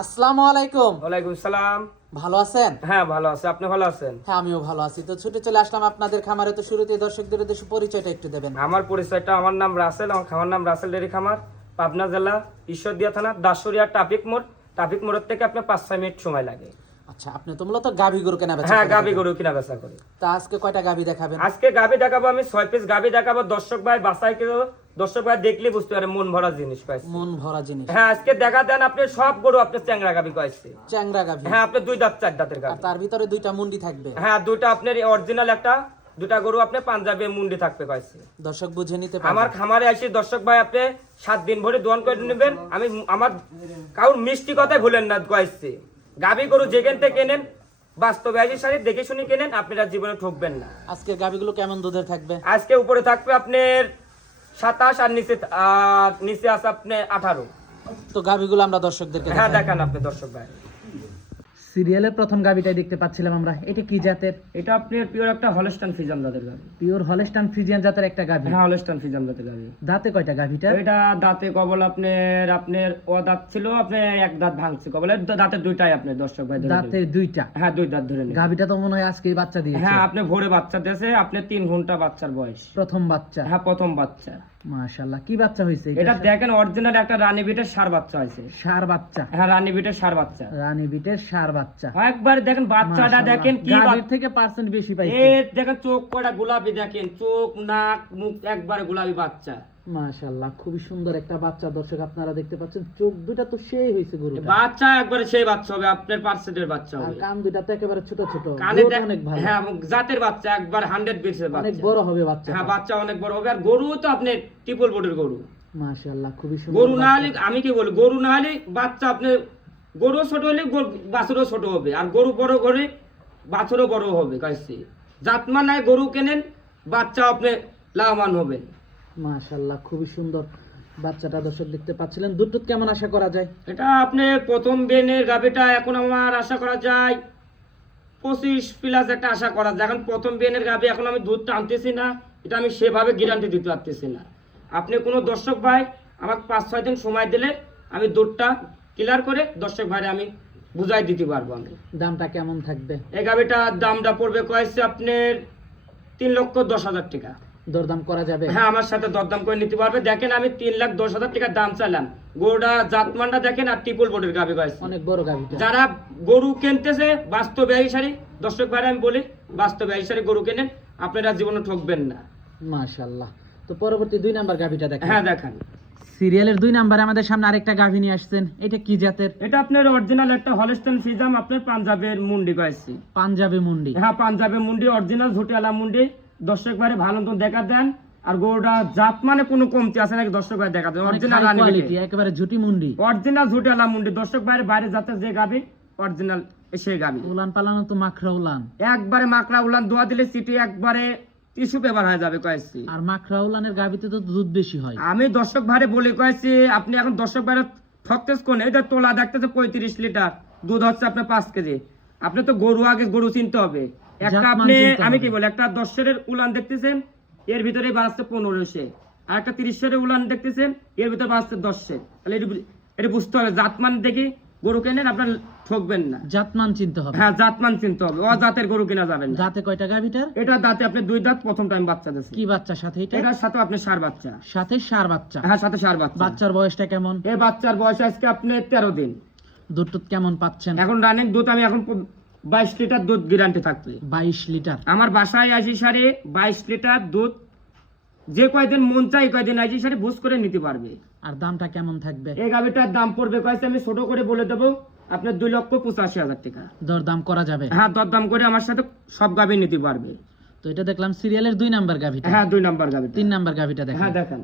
আসসালামু আলাইকুম। ওয়ালাইকুম সালাম। ভালো আছেন? হ্যাঁ ভালো আছি, আপনি ভালো আছেন? হ্যাঁ আমিও ভালো আছি। তো ছুটে চলে আসলাম আপনাদের খামারে। তো শুরুতে দর্শকদের উদ্দেশ্যে পরিচয়টা একটু দেবেন। আমার পরিচয়টা, আমার নাম রাসেল, আমার খামার নাম রাসেল ডেয়ারি খামার, পাবনা জেলা ঈশ্বরদীয়া থানা দাসুরিয়া ট্রাফিক মোড়ের থেকে আপনার 5-6 মিনিট সময় লাগে। আচ্ছা, আপনি তো মূলত গাভী গরু কেনা বেচা হ্যাঁ করেন? গাবি গরু কিনা বেচা করি। তা আজকে কয়টা গাভী দেখাবেন? আজকে গাবি দেখাবো, আমি 6 পিস গাবি দেখাবো। দর্শক ভাই বাসায় কেউ দর্শক ভাই দেখলে বুঝতে পারে মন ভরা জিনিস পাইছে। মন ভরা জিনিস। হ্যাঁ আজকে দেখা দেন আপনি সব গরু আপনার চ্যাংরা গাবি কয়েছে। চ্যাংরা গাভী? হ্যাঁ আপনার 2 দাঁত 4 দাঁতের আর গাবি। তার ভিতরে দুইটা মুন্ডি থাকবে? হ্যাঁ দুইটা আপনার অরিজিনাল, একটা দুটা গরু আপনার পাঞ্জাবি মুন্ডি থাকবে কয়েছে। দর্শক বুঝে নিতে পারবে। আমার খামারে আসি দর্শক ভাই আপনি 7 দিন ভরে দোয়ান করে নেবেন। আমি আমার কারণ মিষ্টি কথাই ভুলেন না কয়েছে। গাবি গরু যেখান থেকে কেনেন বাস্তবে আসি সারি দেখে শুনে কেনেন, আপনারা জীবনে ঠকবেন না। আজকে গাভীগুলো কেমন দুধের থাকবে? আজকে উপরে থাকবে আপনার 27 আর নিচে আছে আপনি 18। তো গাভীগুলো আমরা দর্শকদেরকে হ্যাঁ দেখাই। দেখান আপনি দর্শক ভাই। সিরিয়ালের প্রথম গাভীটাই দেখতে পাচ্ছিলাম আমরা। এটা কি জাতের? এটা আপনার পিওর একটা হলস্টাইন ফ্রিজিয়ান জাতের গাবি। পিওর হলস্টাইন ফ্রিজিয়ান জাতের একটা গাভী? হ্যাঁ হলস্টাইন ফ্রিজিয়ান জাতের গাবি। দাঁতে কয়টা গাভীটা? এটা দাঁতে কবল আপনার ও দাঁত ছিল, আপনার এক দাঁত ভাঙছে কবলে, দাঁতে দুইটাই আপনার দর্শক ভাই ধরে দাঁতে দুইটা? হ্যাঁ 2 দাঁত ধরে নেন। গাভীটা তো মনে হয় আজকেই বাচ্চা দিয়েছে। হ্যাঁ আপনি ভোরে বাচ্চা দিয়েছে, আপনি 3 ঘন্টা বাচ্চার বয়স। প্রথম বাচ্চা? হ্যাঁ প্রথম বাচ্চা। মাশাআল্লাহ, কি বাচ্চা হইছে এটা দেখেন অরিজিনাল একটা রানী বিটের ষাঁড় বাচ্চা হয়েছে। ষাঁড় বাচ্চা? হ্যাঁ রানী বিটের ষাঁড় বাচ্চা। রানী বিটের ষাঁড় বাচ্চা। একবার দেখেন বাচ্চাটা দেখেন কি গাভীর থেকে পার্সেন্ট বেশি পাইছে। এই দেখেন চোখ কয়টা গোলাপি, দেখেন চোখ নাক মুখ একবারে গোলাপি বাচ্চা। মাশাআল্লাহ, খুবই সুন্দর একটা বাচ্চা। দর্শক আপনারা দেখতে পাচ্ছেন চোখ দুটা তো সেই হইছে গরুটা। বাচ্চা একবারে সেই বাচ্চা হবে, আপনার পার্সেন্টের বাচ্চা আর হবে। কান দুটা তো একেবারে ছোট ছোট। কানে গ্রোথ অনেক ভালো। হ্যাঁ জাতের বাচ্চা একবার 100% অনেক বাচ্চা। বড় হবে বাচ্চা। হ্যাঁ বাচ্চা অনেক বড় হবে। আর গরু তো আপনি ট্রিপল বডির গরু। মাশাআল্লাহ, খুবই সুন্দর। গরু না হলে আমি কি বলি, গরু না হলে বাচ্চা আপনি গরু ছোট হলে বাছুরও ছোট হবে, আর গরু বড় করে বাছুরও বড় হবে। কাছে জাতমান নাই গরু কেনেন বাচ্চা আপনি লাভবান হবেন। মাশাআল্লাহ, খুবই সুন্দর বাচ্চাটা দর্শক দেখতে পাচ্ছিলেন। দুধ কেমন আশা করা যায়? এটা আপনি প্রথম বেনের গাবিটা এখন আমার আশা করা যায় 25+ একটা আশা করা যায়। এখন প্রথম বেনের গাবি, এখন আমি দুধ টানতেছি না, এটা আমি সেভাবে গ্যারান্টি দিতে পারতেছি না। আপনি কোনো দর্শক ভাই আমাকে 5-6 দিন সময় দিলে আমি দুধটা ক্লিয়ার করে দর্শক ভাইরে আমি বুঝাই দিতে পারবো। আমি দামটা কেমন থাকবে? এই গাবিটার দামটা পড়বে কয়েছে আপনার 3,10,000 টাকা। দরদাম করা যাবে? হ্যাঁ আমার সাথে দরদাম করে নিতে পারবে। দেখেন আমি 3,10,000 টাকা দাম চাইলাম। গরুটা জাতমানটা দেখেন, আর ট্রিপল বডির গাবি কয়েছে। অনেক বড় গাবিটা। যারা গরু কিনতেছে বাস্তবে সারি দর্শক ভাইরা আমি বলি বাস্তবে সারি গরু কেনেন, আপনারা জীবনে ঠকবেন না। মাশাআল্লাহ। তো পরবর্তী 2 নাম্বার গাবিটা দেখেন। হ্যাঁ দেখান। সিরিয়ালের 2 নাম্বারে আমাদের সামনে আরেকটা গাভী নিয়ে আসছেন। এটা কি জাতের? এটা আপনার অরিজিনাল একটা হলস্টাইন ফ্রিজিয়ান, আপনার পাঞ্জাবের মুন্ডি পাইছি। পাঞ্জাবি মুন্ডি? হ্যাঁ পাঞ্জাবি মুন্ডি, অরিজিনাল ঝুটিওয়ালা মুন্ডি। দর্শক ভাইরে ভালো মতন দেখা দেন। আর গরুটা জাত মানে কোনো কমতি আছে নাকি দর্শক ভাই দেখা দেন। অরিজিনাল কোয়ালিটি, একেবারে ঝুটি মুন্ডি, অরিজিনাল ঝুটিওয়ালা মুন্ডি। দর্শক ভাইরে বাইরে জাতের যে গাবি অরিজিনাল সেই গাবি। উলান পালানো তো মাখরা উলান? একবারে মাকড়া উলান, দোয়া দিলে সিটি একবারে টিস্যু পেপার হয়ে যাবে কয়েছি। আর মাখরা উলানের গাবিতে তো দুধ বেশি হয়। আমি দর্শক ভাইরে বলি কয়েছি, আপনি এখন দর্শক ভাইরে ঠকতেছ কোন? এটা তোলা দেখতেছে 35 লিটার দুধ হচ্ছে আপনার 5 কেজি। আপনি তো গরু আগে গরু চিনতে হবে। একটা আপনি আমি কি বলি, একটা 10 উলান দেখতেছেন, এর ভিতরে বাড়ছে 1500। আর একটা 30 উলান দেখতেছেন, এর ভিতরে বাড়ছে 10। তাহলে এটা বুঝতে হবে জাতমান দেখি গরু কেনেন আপনার ঠকবেন না। জাতমান চিনতে হবে। হ্যাঁ, জাতমান চিনতে হবে, অজাতের গরু কেনা যাবে না। দাঁতে কয়টা গাভীটার? এটা দাঁতে আপনি 2 দাঁত, প্রথম টাইম বাচ্চা দিচ্ছে। কি বাচ্চা সাথে এটা? এটার সাথে আপনি ষাঁড় বাচ্চা। সাথে ষাঁড় বাচ্চা। হ্যাঁ, সাথে ষাঁড় বাচ্চা। বাচ্চার বয়সটা কেমন? এই বাচ্চার বয়স আজকে আপনি 13 দিন। দুধ টুধ কেমন পাচ্ছেন? এখন রানিং দুধ আমি এখন 22 লিটার দুধ গ্যারান্টি থাকবে। 22 লিটার। আমার বাসায় আসি সারে 22 লিটার দুধ, যে কয়দিন মন চাই কয়দিন আসি সারে বুঝ করে নিতে পারবে। আর দামটা কেমন থাকবে? এই গাভিটার দাম পড়বে কয়েছে, আমি ছোট করে বলে দেবো আপনার 2,85,000 টাকা। দরদাম করা যাবে? হ্যাঁ, দরদাম করে আমার সাথে সব গাভি নিতে পারবে। তো এটা দেখলাম সিরিয়ালের 2 নাম্বার গাভিটা। হ্যাঁ, 2 নাম্বার গাভিটা। 3 নাম্বার গাভিটা দেখেন। হ্যাঁ, দেখেন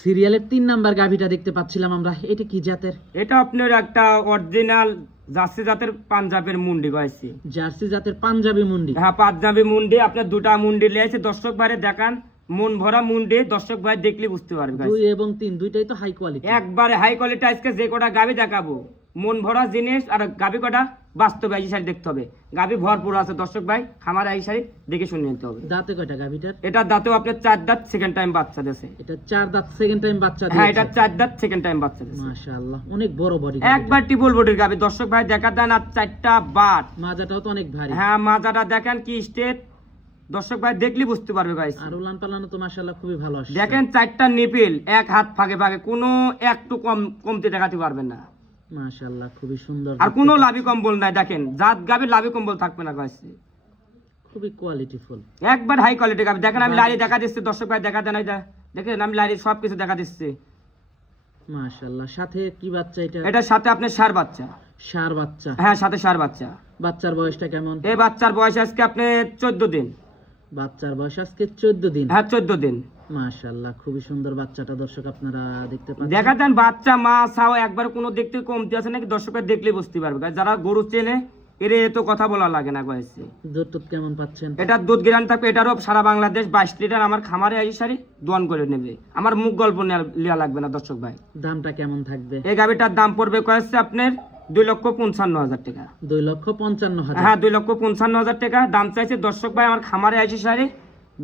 সিরিয়ালের 3 নাম্বার গাভিটা দেখতে পাচ্ছিলাম আমরা। এটা কি জাতের? এটা আপনার একটা অরিজিনাল জার্সি জাতের পাঞ্জাবের মুন্ডি গাইছে। জার্সি জাতের পাঞ্জাবি মুন্ডি। হ্যাঁ, পাঞ্জাবি মুন্ডি। আপনার 2টা মুন্ডি লিয়েছে, দর্শক ভাইরে দেখান। মন ভরা মুন্ডি, দর্শক ভাই দেখলে বুঝতে পারবে। 2 এবং 3 দুইটাই তো হাই কোয়ালিটি। একবারে হাই কোয়ালিটি। আজকে যে কটা গাভি দেখাবো মন ভরা জিনিস, আর গাভি কটা বাস্তবে এই শাড়ি দেখতে হবে। গাভি ভরপুর আছে দর্শক ভাই, খামারে এই শাড়ি দেখে শুনে নিতে হবে। দাঁতে কয়টা গাভিটার? এটা দাঁতেও আপনার 4 দাঁত, সেকেন্ড টাইম বাচ্চা দিয়েছে। এটা 4 দাঁত, সেকেন্ড টাইম বাচ্চা দিয়েছে। হ্যাঁ, এটা 4 দাঁত, সেকেন্ড টাইম বাচ্চা দিয়েছে। মাশাআল্লাহ, অনেক বড় বডি। একবার টিবল বডির গাভি দর্শক ভাই দেখা দেন। আর 4টা বাট, মাজাটাও তো অনেক ভারী। হ্যাঁ মাজাটা দেখেন কি স্টেট, দর্শক ভাই দেখলে বুঝতে পারবে গাইস। আর উলান পালানো তো মাশাআল্লাহ খুবই ভালো আসছে। দেখেন 4টা নিপিল, এক হাত ফাঁকে ফাঁকে, কোনো একটু কমতে দেখাতে পারবেন না। মাশাআল্লাহ, খুবই সুন্দর। আর কোনো লাভি কম্বল নাই। দেখেন জাত গাভি লাভি কম্বল থাকবে না গাইস, খুবই কোয়ালিটিফুল, একবার হাই কোয়ালিটি গাভি। দেখেন আমি লারি দেখা দিচ্ছি দর্শক ভাই, দেখা দেন। দেখেন আমি লারি সবকিছু দেখা দিচ্ছি। মাশাআল্লাহ। সাথে কি বাচ্চা এটা? এটার সাথে আপনার ষাঁড় বাচ্চা। ষাঁড় বাচ্চা। হ্যাঁ, সাথে ষাঁড় বাচ্চা। বাচ্চার বয়সটা কেমন? এই বাচ্চার বয়স আজকে আপনি 14 দিন। বাচ্চার বয়স আজকে 14 দিন। হ্যাঁ, 14 দিন। মাশাআল্লাহ, খুবই সুন্দর বাচ্চাটা দর্শক আপনারা দেখতে পাচ্ছেন। দেখা দেন বাচ্চা মা ছাও একবার কোনো দেখতে কমতি আছে নাকি দর্শকের দেখলে বুঝতে পারবে। যারা গরু চেনে এর তো কথা বলা লাগে না গাইছে। দুধ টুধ কেমন পাচ্ছেন? এটা দুধ গ্যারান্টি থাকবে। এটারও সারা বাংলাদেশ 22 লিটার আমার খামারে এই সারি দোয়ান করে নেবে। আমার মুখ গল্প নেওয়া লাগবে না দর্শক ভাই। দামটা কেমন থাকবে? এই গাভিটার দাম পড়বে কয়েছে আপনার 2,55,000 টাকা। 2,55,000। হ্যাঁ, 2,55,000 টাকা দাম চাইছে দর্শক ভাই। আমার খামারে আইসি সারি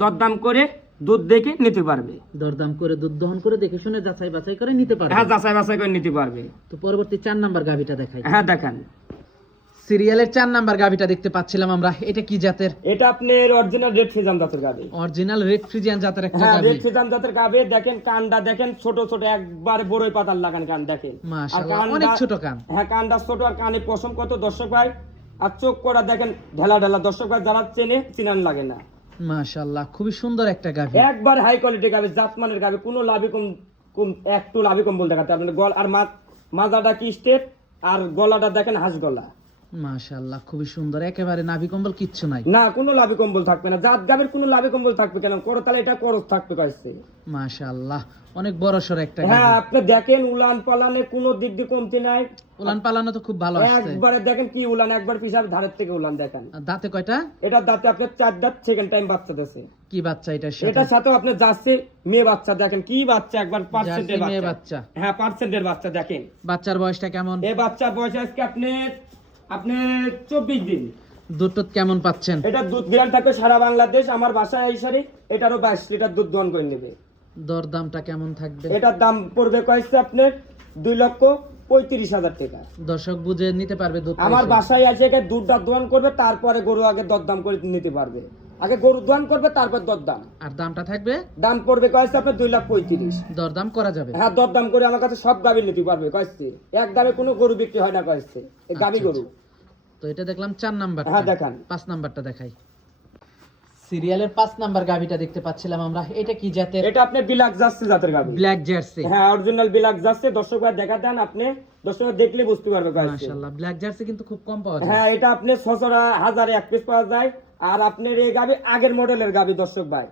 দরদাম করে দুধ দেখে নিতে পারবে। দরদাম করে দুধ দহন করে দেখে শুনে যাচাই বাছাই করে নিতে পারবে। হ্যাঁ, যাচাই বাছাই করে নিতে পারবে। তো পরবর্তী 4 নাম্বার গাভিটা দেখাই। হ্যাঁ, দেখেন সিরিয়ালের 4 নাম্বার গাভিটা দেখতে পাচ্ছিলাম আমরা। এটা কি জাতের? এটা আপনার অরিজিনাল রেড ফ্রিজান জাতের গাভি। অরিজিনাল রেড ফ্রিজিয়ান জাতের একটা হ্যাঁ, গাভি। রেড ফ্রিজান জাতের গাভি। দেখেন কানটা দেখেন ছোট ছোট, একবার বড়ই পাতার লাগান কান দেখেন। মাশাআল্লাহ, অনেক ছোট কান। হ্যাঁ, কানটা ছোট আর কানে পশম কত দর্শক ভাই। আর চোখ করা দেখেন ঢেলা ঢেলা, দর্শক ভাই যারা চেনে চিনান লাগে না। মাশাআল্লাহ, খুবই সুন্দর একটা গাভি। একবার হাই কোয়ালিটি গাভি, জাতমানের গাভি, কোনো লাভি কম একটু লাভি কম্বল দেখাতে আপনার গল আর মাজাটা কি স্টেট, আর গলাটা দেখেন হাঁস গলা। মাশাআল্লাহ, খুবই সুন্দর, একেবারে নাভি কম্বল কিচ্ছু নাই। না, কোনো লাভি কম্বল থাকবে না। জাত গাভির কোনো লাভি কম্বল থাকবে কেন? করতালে এটা করস থাকবে কাছে। মাশাআল্লাহ, অনেক বড় সর একটা হ্যাঁ, গাভি। আপনি দেখেন উলান পালানে কোনো দিক দিয়ে কমতি নাই। উলান পালানো তো খুব ভালো আসছে। একবারে দেখেন কি উলান, একবার পিছার ধারের থেকে উলান দেখেন। আর দাঁতে কয়টা? এটা দাঁতে আপনার 4 দাঁত, সেকেন্ড টাইম বাচ্চা দিয়েছে। কি বাচ্চা এটার সাথে? এটার সাথে আপনি যাচ্ছে মেয়ে বাচ্চা। দেখেন কি বাচ্চা, একবার পার্সেন্টের জার্সি মেয়ে বাচ্চা। বাচ্চা। হ্যাঁ, পার্সেন্টের বাচ্চা দেখেন। বাচ্চার বয়সটা কেমন? এই বাচ্চার বয়স আজকে আপনি 24 দিন। দুধ টুধ কেমন পাচ্ছেন? এটা দুধ গ্রাম থাকবে সারা বাংলাদেশ। আমার বাসায় এই সারি এটারও 22 লিটার দুধ দোয়ান করে নেবে। দরদামটা কেমন থাকবে? এটার দাম পড়বে কয়েছে আপনার 2,35,000 টাকা। দর্শক বুঝে নিতে পারবে দুধ? আমার বাসায় আছে এখানে দুধটা দোয়ান করবে, তারপরে গরু আগে দরদাম করে নিতে পারবে। আগে গরু দোয়ান করবে, তারপর দরদাম। আর দামটা থাকবে? দাম পড়বে কয়েছে আপনার 2,35,000। দরদাম করা যাবে? হ্যাঁ, দরদাম করে আমার কাছে সব গাভী নিতে পারবে কয়েছে। এক দামে কোনো গরু বিক্রি হয় না কয়েছে, এই গাভী গরু। তো এটা দেখলাম 4 নাম্বার। হ্যাঁ, দেখান। 5 নাম্বারটা দেখাই। সিরিয়ালের 5 নাম্বার গাভিটা দেখতে পাচ্ছিলাম আমরা। এটা কি জাতের? এটা আপনি বিলাক জার্সি জাতের গাভী। Black jersey. হ্যাঁ, অরিজিনাল বিলাক জার্সি। দর্শক ভাই দেখা দেন, আপনি দর্শক দেখলে বুঝতে পারবে কয়েছে। মাশাআল্লাহ, ব্ল্যাক জার্সি কিন্তু খুব কম পাওয়া যায়। হ্যাঁ, এটা আপনি 600 1000 এক পিস পাওয়া যায়। আর আপনার এই গাভী আগের মডেলের গাভী দর্শক ভাই।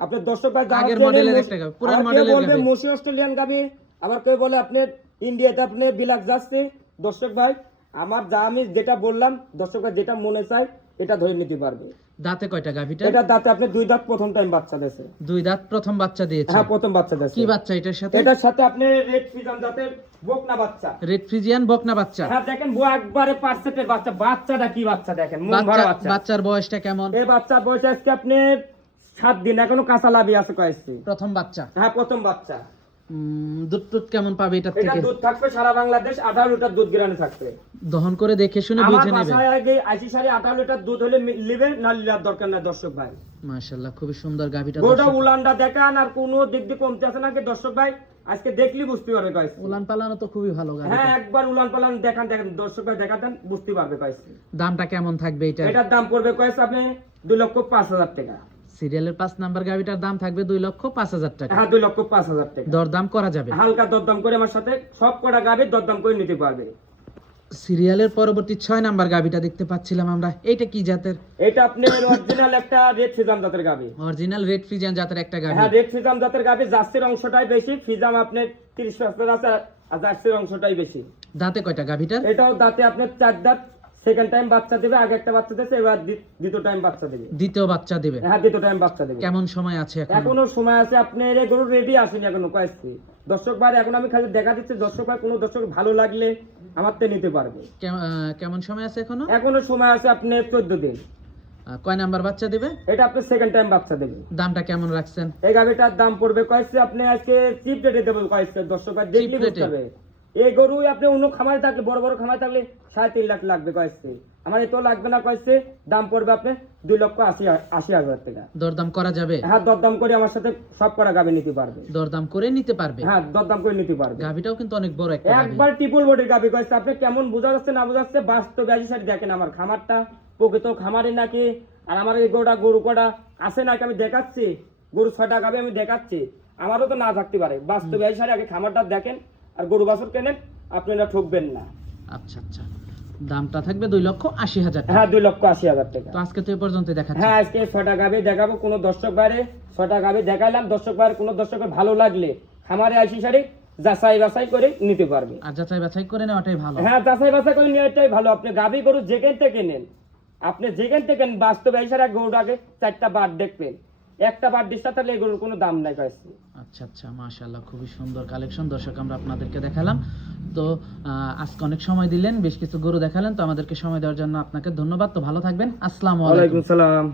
আপনার দর্শক ভাই আগের মডেলের একটা গাভী, পুরান মডেলের বলবে গাভী। মোশি অস্ট্রেলিয়ান গাভী, আবার কেউ বলে আপনার ইন্ডিয়াতে আপনি বিলাক জার্সি। দর্শক ভাই আমার যা আমি যেটা বললাম, দর্শক ভাই যেটা মনে চায় এটা ধরে নিতে পারবে। দাঁতে কয়টা গাভিটা? এটা দাঁতে আপনি 2 দাঁত, প্রথম টাইম বাচ্চা দিয়েছে। 2 দাঁত, প্রথম বাচ্চা দিয়েছে। হ্যাঁ, প্রথম বাচ্চা দিয়েছে। কি বাচ্চা এটার সাথে? এটার সাথে আপনি রেড ফ্রিজান জাতের বকনা বাচ্চা। রেড ফ্রিজিয়ান বকনা বাচ্চা। হ্যাঁ, দেখেন একবারে পার্সেন্টের বাচ্চা। বাচ্চাটা কি বাচ্চা দেখেন, মন ভরা বাচ্চা। বাচ্চার বয়সটা কেমন? এই বাচ্চার বয়স আজকে আপনি 7 দিন, এখনো কাঁচা লাভি আছে কয়েছে। প্রথম বাচ্চা। হ্যাঁ, প্রথম বাচ্চা। দুধ টুধ কেমন পাবে এটার এটা থেকে? দুধ থাকবে সারা বাংলাদেশ 18 লিটার দুধ গ্যারান্টি থাকবে। দহন করে দেখে শুনে আমার বুঝে নেবে। বাসায় আগে 18 লিটার দুধ হলে নিবে, না লিটার দরকার নাই দর্শক ভাই। মাশাআল্লাহ খুবই সুন্দর গাভীটা। গোটা উলানটা দেখান, আর কোনো দিক দিয়ে কমতে আছে নাকি দর্শক ভাই আজকে দেখলি বুঝতে পারবে গাইস। উলান পালানো তো খুবই ভালো গাভী। হ্যাঁ একবার উলান পালান দেখান দর্শক ভাই দেখাতেন বুঝতে পারবে গাইস। দামটা কেমন থাকবে এটা? এটার দাম পড়বে গাইস আপনি 2,05,000 টাকা। সিরিয়ালের 5 নাম্বার গাভীটার দাম থাকবে 2,05,000 টাকা। হ্যাঁ 2,05,000 টাকা। দরদাম করা যাবে? হালকা দরদাম করে আমার সাথে সব কটা গাভী দরদাম করে নিতে পারবে। সিরিয়ালের পরবর্তী 6 নাম্বার গাভীটা দেখতে পাচ্ছিলাম আমরা, এইটা কি জাতের? এটা আপনি অরিজিনাল একটা রেড ফিজাম জাতের গাভী। অরিজিনাল রেড ফ্রিজিয়ান জাতের একটা গাভী। হ্যাঁ রেড ফিজাম জাতের গাভী, জার্সির অংশটাই বেশি, ফিজাম আপনার 30% আছে আর জার্সির অংশটাই বেশি। দাঁতে কয়টা গাভীটার? এটাও দাঁতে আপনার 4 দাঁত, সেকেন্ড টাইম বাচ্চা দেবে, আগে একটা বাচ্চা দিয়েছে, এবার দ্বিতীয় টাইম বাচ্চা দেবে। দ্বিতীয় বাচ্চা দেবে? হ্যাঁ দ্বিতীয় টাইম বাচ্চা দেবে। কেমন সময় আছে এখন? এখনো সময় আছে, আপনার এই গরু রেডি আসেনি এখনো কয়েকটি দর্শক ভাই। এখন আমি খালি দেখা দিচ্ছি দর্শক ভাই, কোনো দর্শক ভালো লাগলে আমার তে নিতে পারবে। কেমন সময় আছে এখনো? এখনো সময় আছে আপনার 14 দিন। কয় নাম্বার বাচ্চা দেবে? এটা আপনি সেকেন্ড টাইম বাচ্চা দেবে। দামটা কেমন রাখছেন? এই গাভিটার দাম পড়বে কয়েছে আপনি আজকে চিপ রেটে দেবো কয়েছে দর্শক ভাই দেখলি বুঝতে হবে। এই গরু আপনি অন্য খামারে থাকলে, বড় বড় খামারে থাকলে 3.5 লাখ লাগবে কয়েছে, আমার এত লাগবে না কয়েছে। দাম পড়বে আপনি 2,80,000 টাকা। দরদাম করা যাবে? হ্যাঁ দরদাম করে আমার সাথে সব করা গাভি নিতে পারবে। দরদাম করে নিতে পারবে? হ্যাঁ দরদাম করে নিতে পারবে। গাভিটাও কিন্তু অনেক বড় একটা গাভী। একবার ট্রিপল বডির গাভি কয়েছে, আপনি কেমন বোঝা যাচ্ছে না বোঝা যাচ্ছে বাস্তবে আসি সাইড দেখেন আমার খামারটা প্রকৃত খামারে নাকি, আর আমার এই গরু কটা আছে নাকি আমি দেখাচ্ছি, গরু 6টা গাভি আমি দেখাচ্ছি, আমারও তো না থাকতে পারে। বাস্তবে আসি সাইড আগে খামারটা দেখেন আর গরু বাছুর কেনেন, আপনারা ঠকবেন না। আচ্ছা আচ্ছা, দামটা থাকবে 2,80,000 টাকা। হ্যাঁ 2,80,000 টাকা। তো আজকে তো এই পর্যন্ত দেখাচ্ছি। হ্যাঁ আজকে 6টা গাভি দেখাবো, কোনো দর্শক বাইরে 6টা গাভি দেখাইলাম, দর্শক বাইরে কোনো দর্শকের ভালো লাগলে খামারে আসি সারি যাচাই বাছাই করে নিতে পারবে। আর যাচাই বাছাই করে নেওয়াটাই ভালো। হ্যাঁ যাচাই বাছাই করে নেওয়াটাই ভালো। আপনি গাভি গরু যেখান থেকে নেন, আপনি যেখান থেকে নেন, বাস্তবে এসে গরুটাকে 4টা বার দেখবেন, একটা বার ডিস্টার্ব থাকলে এই গরুর কোনো দাম নাই কাছে। আচ্ছা আচ্ছা, মাশাআল্লাহ খুবই সুন্দর কালেকশন দর্শক আমরা আপনাদেরকে দেখালাম। তো আজকে অনেক সময় দিলেন, বেশ কিছু গরু দেখালেন, তো আমাদেরকে সময় দেওয়ার জন্য আপনাকে ধন্যবাদ। তো ভালো থাকবেন, আসসালামু আলাইকুম। ওয়ালাইকুম সালাম।